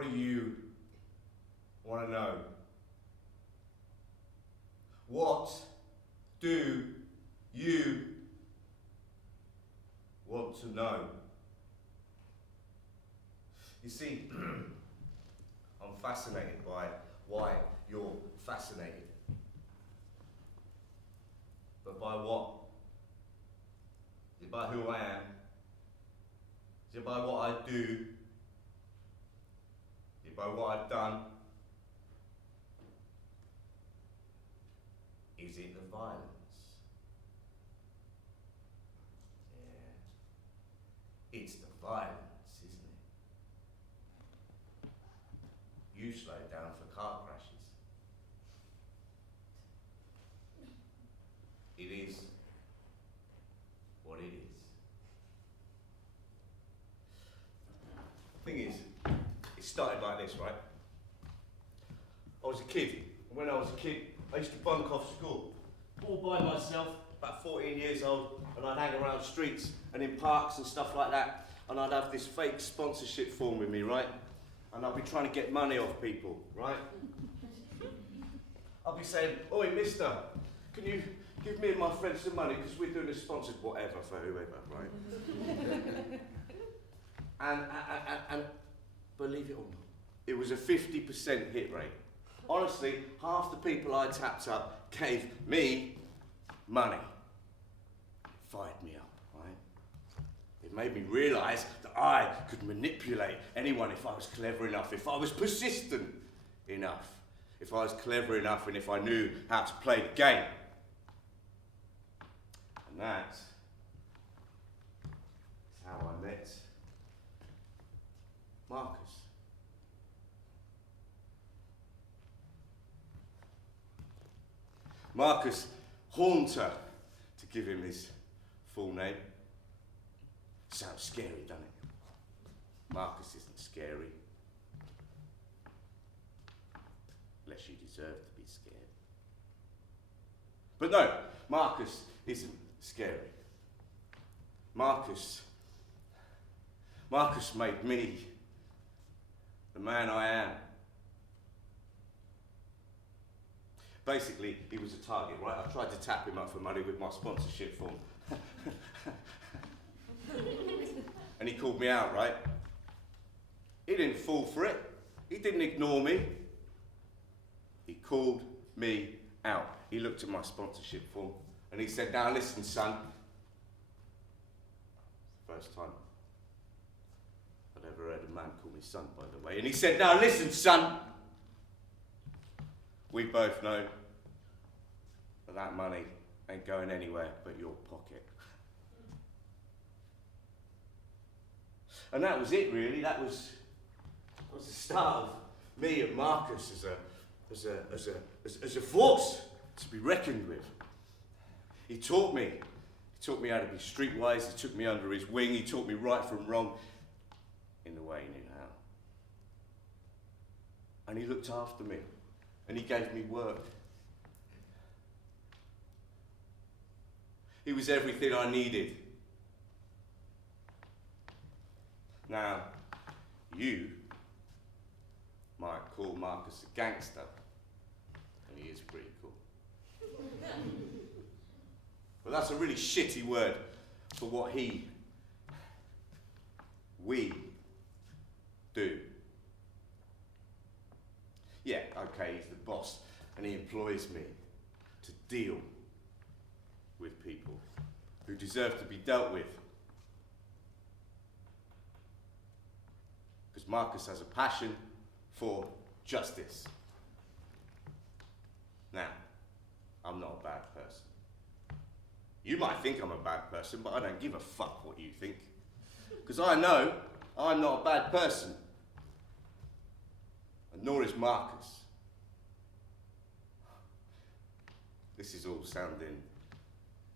What do you want to know? What do you want to know? You see, I'm fascinated by why you're fascinated. But by what? Is it by who I am? Is it by what I do? Is it by what I've done? Is it the violence? Yeah. It's the violence, isn't it? You slow down for car crashes. It is what it is. Thing is, it started like this, right? I was a kid, and when I was a kid, I used to bunk off school, all by myself, about 14 years old, and I'd hang around streets and in parks and stuff like that, and I'd have this fake sponsorship form with me, right? And I'd be trying to get money off people, right? I'd be saying, "Oi, mister, can you give me and my friends some money, because we're doing a sponsored whatever for whoever," right? and believe it or not, it was a 50% hit rate. Honestly, half the people I tapped up gave me money. It fired me up, right? It made me realise that I could manipulate anyone if I was clever enough, if I was persistent enough, if I was clever enough, and if I knew how to play the game. And that's how I met Marcus. Marcus Haunter, to give him his full name. Sounds scary, doesn't it? Marcus isn't scary. Unless you deserve to be scared. But no, Marcus isn't scary. Marcus made me the man I am. Basically, he was a target, right? I tried to tap him up for money with my sponsorship form. And he called me out, right? He didn't fall for it. He didn't ignore me. He called me out. He looked at my sponsorship form and he said, "Now listen, son." First time I'd ever heard a man call me son, by the way. And he said, "Now listen, son. We both know that money ain't going anywhere but your pocket." And that was it, really. That was the start of me and Marcus as a force to be reckoned with. He taught me how to be streetwise. He took me under his wing. He taught me right from wrong in the way he knew how. And he looked after me. And he gave me work. He was everything I needed. Now, you might call Marcus a gangster, and he is pretty cool. But that's a really shitty word for what we do. Yeah, okay, he's the boss, and he employs me to deal with people who deserve to be dealt with. Because Marcus has a passion for justice. Now, I'm not a bad person. You might think I'm a bad person, but I don't give a fuck what you think. Because I know I'm not a bad person. And nor is Marcus. This is all sounding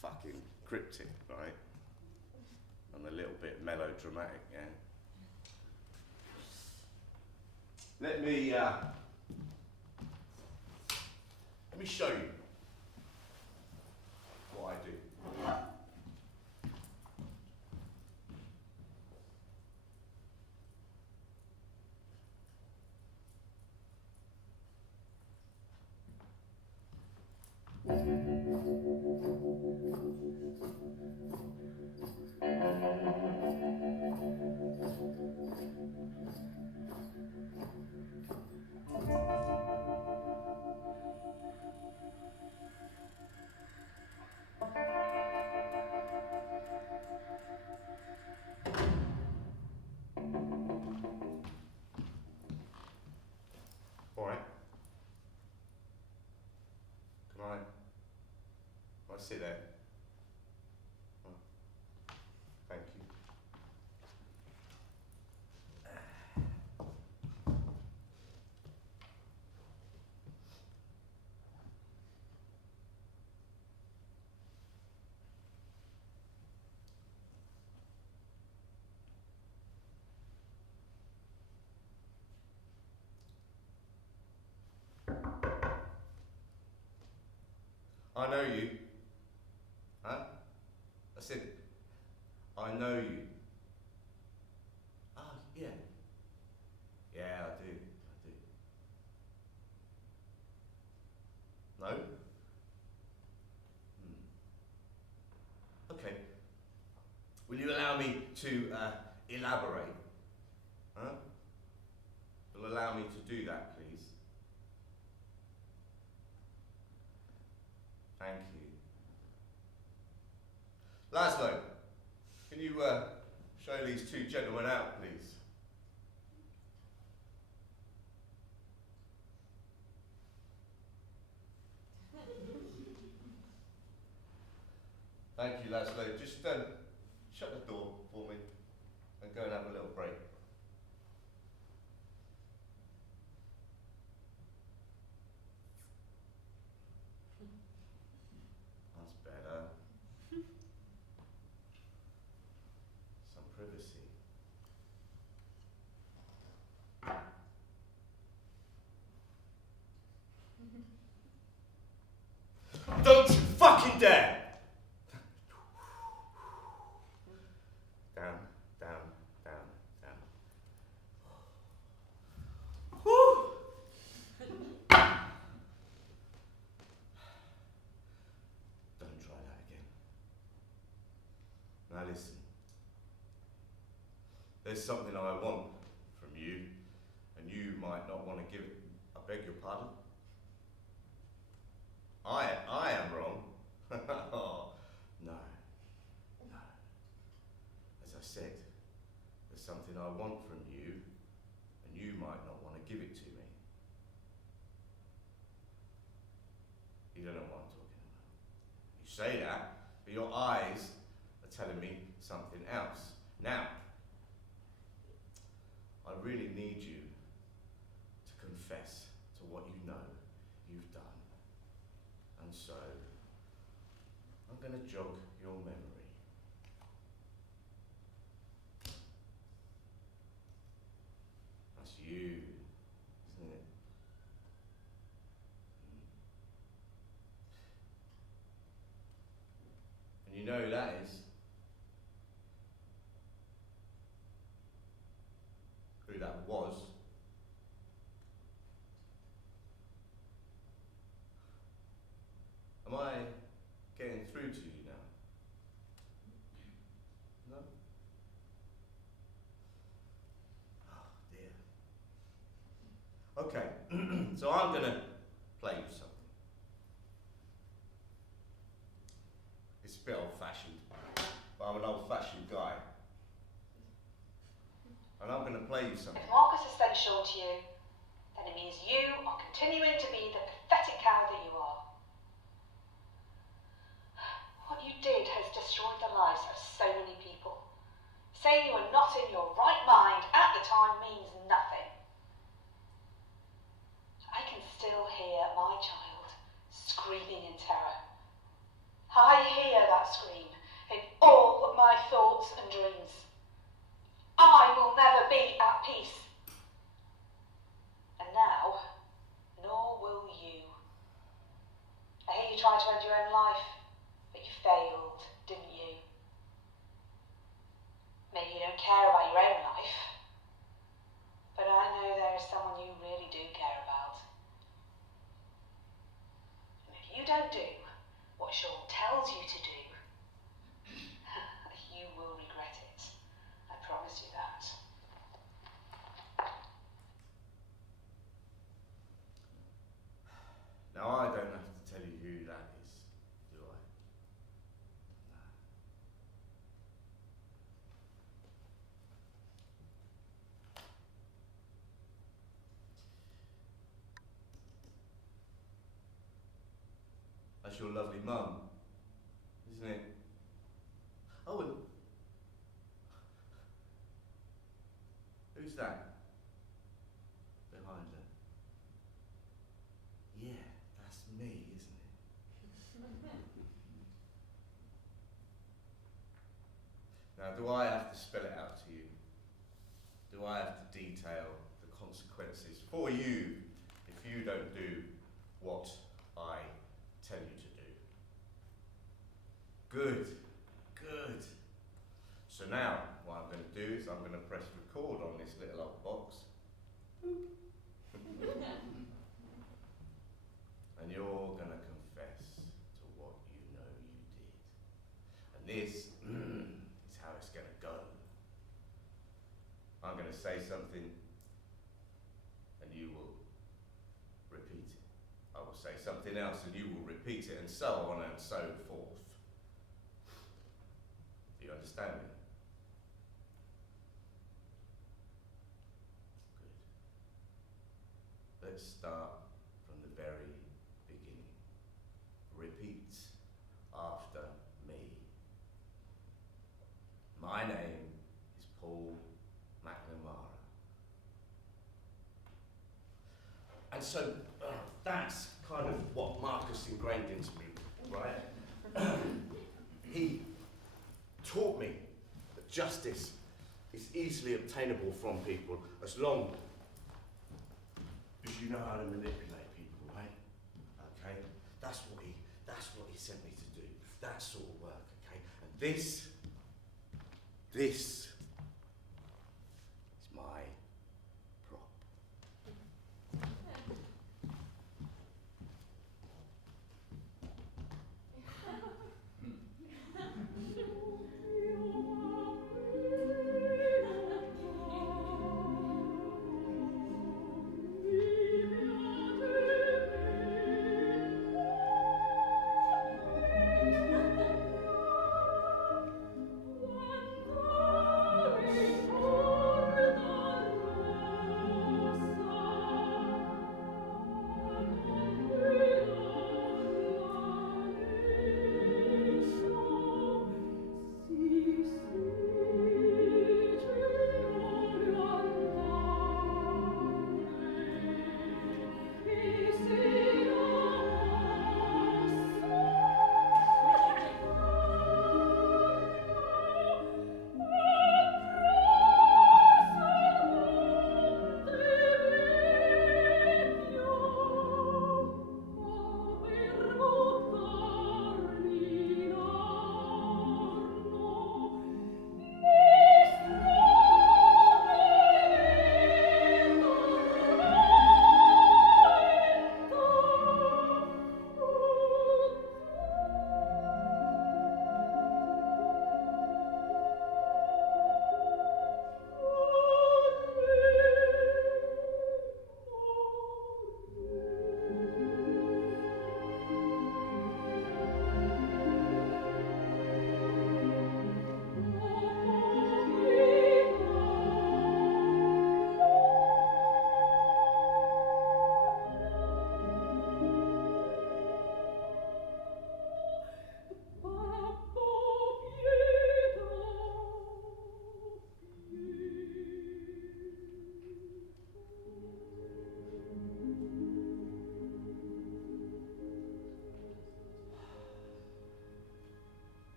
fucking cryptic, right? And a little bit melodramatic, yeah? Let me show you what I do. I sit there? Oh, thank you. I know you. Huh? I said, I know you. Ah, yeah. Yeah, I do. No? Okay. Will you allow me to elaborate? Huh? Will allow me to do that, please? Thank you. Laszlo, can you show these two gentlemen out, please? Thank you, Laszlo. Just shut the door for me and go and have a little break. That's better. Some privacy. Don't you fucking dare! Down, down, down, down. Whew! Don't try that again. Now listen. There's something I want from you, and you might not want to give it. I beg your pardon? I am wrong. Oh, no. As I said, there's something I want from you, and you might not want to give it to me. You don't know what I'm talking about. You say that, but your eyes are telling me something else. Now, I really need you to confess to what you know you've done. And so, I'm going to jog your memory. That's you, isn't it? And you know who that is? Who that was? Am I getting through to you now? No? Oh dear. Okay, so I'm gonna play you something. It's a bit old-fashioned, but I'm an old-fashioned guy. And I'm gonna play you something. If Marcus has sent Shaun to you, then it means you are continuing to be the pathetic coward that you are. What you did has destroyed the lives of so many people. Saying you were not in your right mind at the time means nothing. I can still hear my child screaming in terror. I hear that scream in all of my thoughts and dreams. I will never be at peace. And now, nor will you. I hear you tried to end your own life, but you failed, didn't you? Maybe you don't care about your own life, but I know there is someone you really do care about. And if you don't do what Shaun tells you to do, you will regret it. I promise you that. Now I don't have to tell you who that is, do I? No. That's your lovely mum. that? Behind her. Yeah, that's me, isn't it? Now, do I have to spell it out to you? Do I have to detail the consequences for you if you don't do what I tell you to do? Good, good. So now, what I'm going to do is I'm going to press record on this little old box. And you're going to confess to what you know you did. And this is how it's going to go. I'm going to say something and you will repeat it. I will say something else and you will repeat it, and so on and so forth. Do you understand me? Good. Let's start from the very beginning. Repeat after me. My name is Paul McNamara. And so that's kind of what Marcus ingrained into me, right? He taught me that justice is easily obtainable from people as long as you know how to manipulate people, right? Okay? That's what he sent me to do. That sort of work, okay? And this is my prop.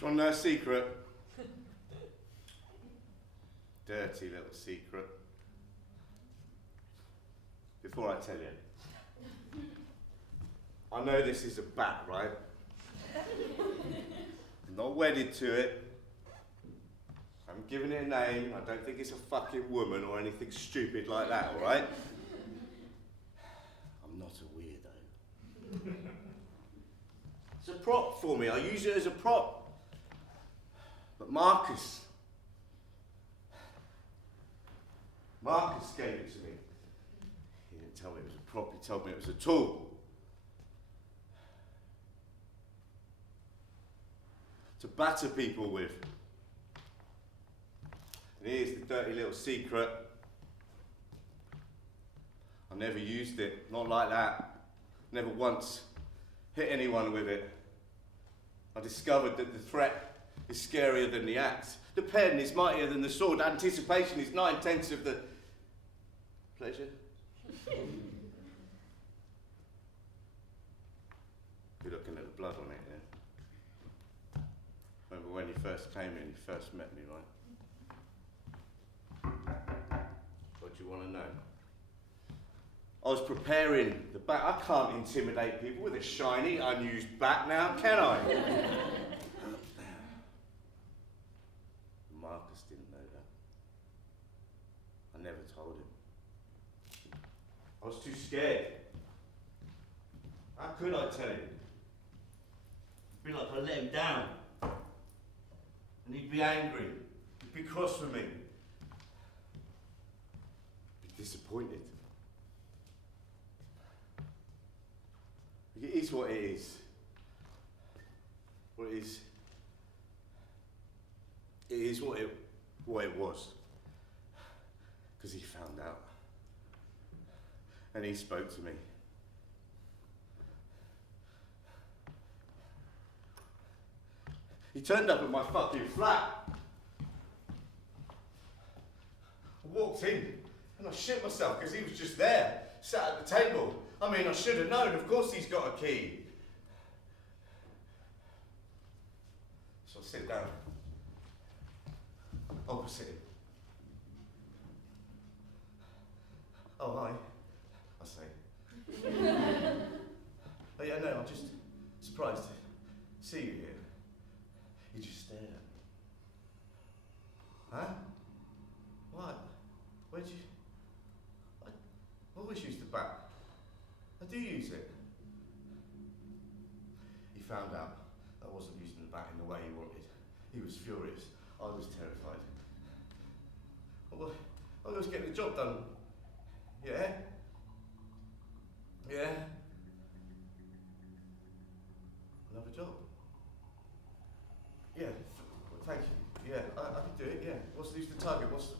Do you want to know a secret? Dirty little secret. Before I tell you, I know this is a bat, right? I'm not wedded to it. I'm giving it a name. I don't think it's a fucking woman or anything stupid like that, alright? I'm not a weirdo. It's a prop for me. I use it as a prop. But Marcus gave it to me. He didn't tell me it was a prop, he told me it was a tool. To batter people with. And here's the dirty little secret. I never used it, not like that. Never once hit anyone with it. I discovered that the threat is scarier than the act. The pen is mightier than the sword. Anticipation is 9/10 of the pleasure. You're looking at the blood on it, yeah? Remember when you first came in, you first met me, right? What do you want to know? I was preparing the bat. I can't intimidate people with a shiny, unused bat now, can I? Marcus didn't know that. I never told him. I was too scared. How could I tell him? It'd be like I let him down. And he'd be angry. He'd be cross with me. He'd be disappointed. It is what it is. What it is. It is what it was. Because he found out. And he spoke to me. He turned up at my fucking flat. I walked in and I shit myself because he was just there, sat at the table. I mean, I should have known. Of course he's got a key. So I sit down opposite him. Oh, hi, I say. Oh, yeah, no, I'm just surprised to see you here. He just stared at me. Huh? What? Where'd you... I always use the bat. I do use it. He found out I wasn't using the bat in the way he wanted. He was furious. I was terrified. Well, I was getting the job done. Yeah? Yeah? Another job? Yeah, thank you. Yeah, I can do it, yeah. Who's the target? What's the...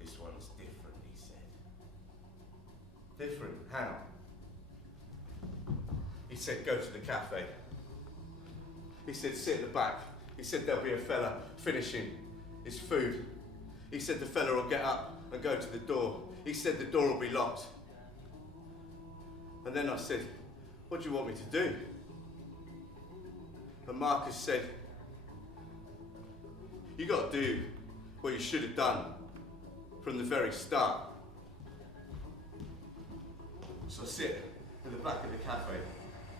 This one's different, he said. Different? How? He said, go to the cafe. He said, sit at the back. He said, there'll be a fella finishing his food. He said, the fella will get up and go to the door. He said, the door will be locked. And then I said, what do you want me to do? And Marcus said, you got to do what you should have done from the very start. So I sit in the back of the cafe,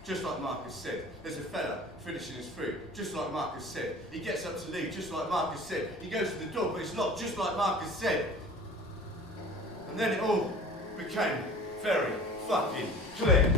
just like Marcus said. There's a fella finishing his food, just like Marcus said. He gets up to leave, just like Marcus said. He goes to the door, but it's locked, just like Marcus said. And then it all became very fucking clear.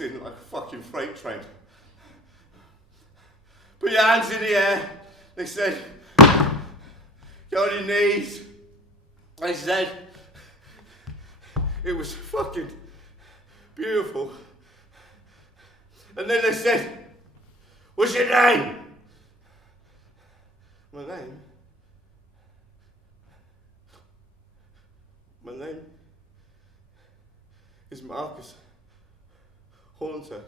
In like a fucking freight train. Put your hands in the air. They said, get on your knees. They said, it was fucking beautiful. And then they said, what's your name? My name? My name is Marcus Haunter.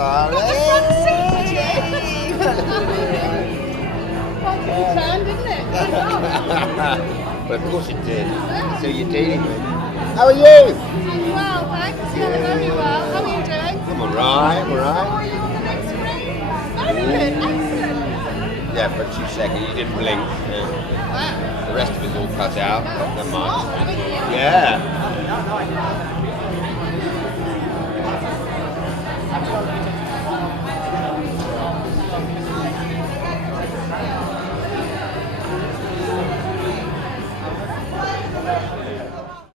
Got the front seat, did you? Well, planned, didn't it? Well, of course it did. Yeah. So you're dealing with. How are you? I'm well, thanks. Yeah, very well. How are you doing? I'm alright, Oh, alright. you on the next screen? Very good, excellent. Yeah, for 2 seconds you didn't blink. Yeah. Wow. The rest of it's all cut out. Never Smart, mind. haven't you? Yeah.